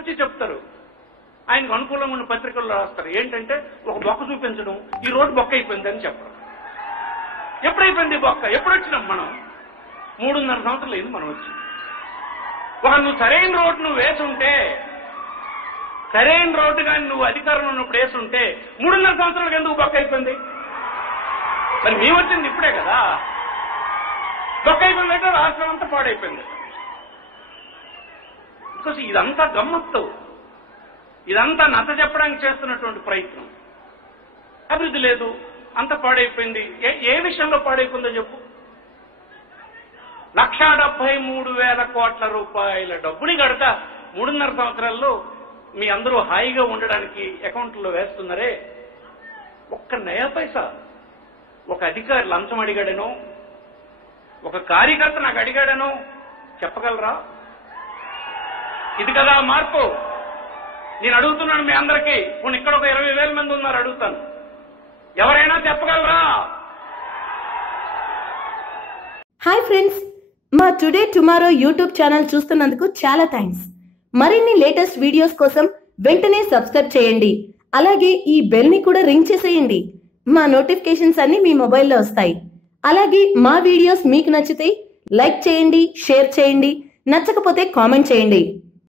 వచ్చి చెప్తారు. ఆయనకు అనుకూలంగా ఉన్న పత్రికల్లో రాస్తారు ఏంటంటే ఒక బొక్క చూపించడం, ఈ రోడ్డు బొక్క అయిపోయింది అని చెప్పడం. ఎప్పుడైపోయింది బొక్క? ఎప్పుడు వచ్చినాం మనం? 3.5 సంవత్సరాలు అయింది మనం వచ్చి. నువ్వు సరైన రోడ్డు నువ్వు వేసుంటే, సరైన రోడ్డు కానీ నువ్వు అధికారంలో ఉన్నప్పుడు వేసుంటే 3.5 సంవత్సరాలకు ఎందుకు బొక్క అయిపోయింది? మరి మేము వచ్చింది ఇప్పుడే కదా. బొక్క అయిపోయిందంటే రాష్ట్రం అంతా పాడైపోయింది. బికాస్ ఇదంతా గమ్మత్తు, ఇదంతా నచ్చ చెప్పడానికి చేస్తున్నటువంటి ప్రయత్నం. అభివృద్ధి లేదు, అంత పాడైపోయింది. ఏ విషయంలో పాడైపోయిందో చెప్పు. 1,73,000 కోట్ల రూపాయల డబ్బుని కనుక 3.5 సంవత్సరాల్లో మీ అందరూ హాయిగా ఉండడానికి అకౌంట్లో వేస్తున్నారే, ఒక్క నయా పైసా ఒక అధికారి లంచం అడిగాడనో, ఒక కార్యకర్త నాకు అడిగాడనో చెప్పగలరా? ఇది కదా మార్పు. నేను అడుగుతున్నాను మీ అందరికీ. ఇప్పుడు ఇక్కడ ఒక 20,000 మంది ఉన్నారు, అడుగుతాను, ఎవరైనా చెప్పగలరా? హాయ్ ఫ్రెండ్స్, మా టుడే టుమారో యూట్యూబ్ ఛానల్ చూస్తున్నందుకు చాలా థ్యాంక్స్. మరిన్ని లేటెస్ట్ వీడియోస్ కోసం వెంటనే సబ్స్క్రైబ్ చేయండి. అలాగే ఈ బెల్ ని కూడా రింగ్ చేసేయండి. మా నోటిఫికేషన్స్ అన్ని మీ మొబైల్లో వస్తాయి. అలాగే మా వీడియోస్ మీకు నచ్చితే లైక్ చేయండి, షేర్ చేయండి, నచ్చకపోతే కామెంట్ చేయండి.